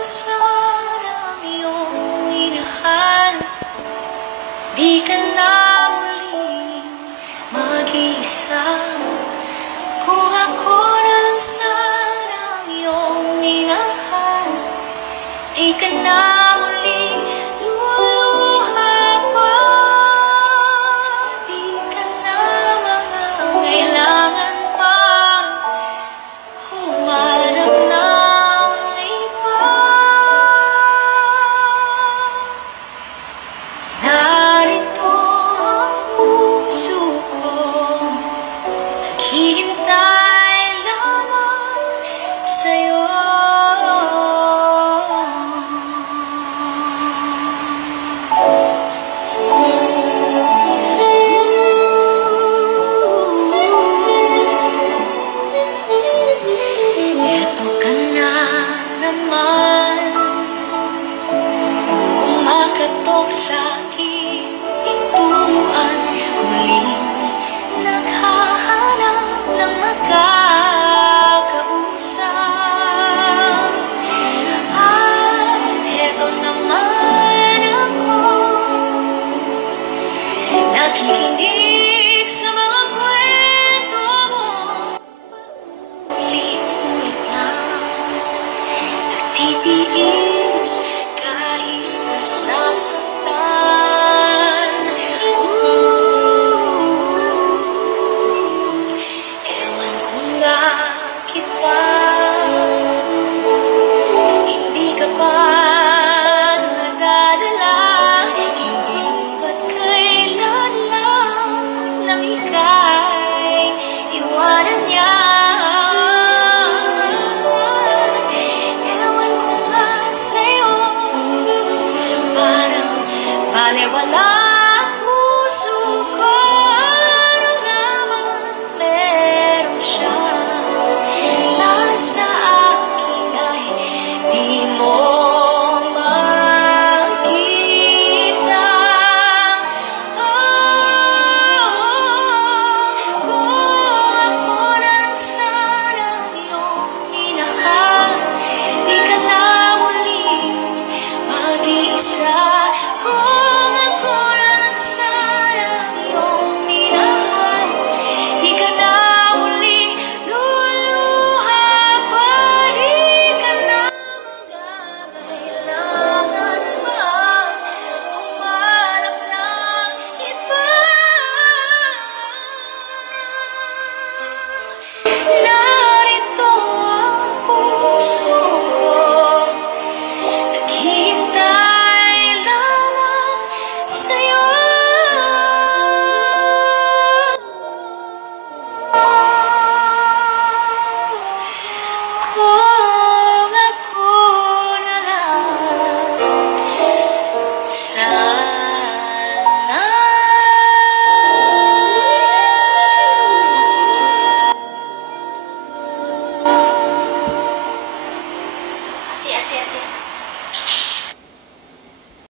sarang iyong minahal. Di ka na muling mag-iisa. Kung ako na lang sarang iyong minahal, di ka na muling luluha pa. Di ka na mangangailangan pa humanap ng iba. Narito ang puso ko, naghihintay lamang sa'yo. Eto ka na naman, kumakatok sa aking pintuan, muling naghahanap ng makakausap. At eto naman ako, nakikinig sa mga kwento mo. Ulit-ulit lang, nagtitiis kahit nasasaktan. Ewan kung bakit ba hindi ka pa nadadala. Hindi ba't kailan lang nang ika'y iwanan niya. Ewan ko nga sa'yo, parang balewala ang puso ko. Ano nga man meron siya nasa akin ay di mo makita. Kung ako lang sarang iyong minahal, di ka na muling mag-iisa. Kung ako lang sarang iyong minahal, di ka na muling luluha pa. Di ka na mangangailangan pa humanap ng iba. Narito ang puso ko, naghihintay lamang sa'yo. Kung ako na lang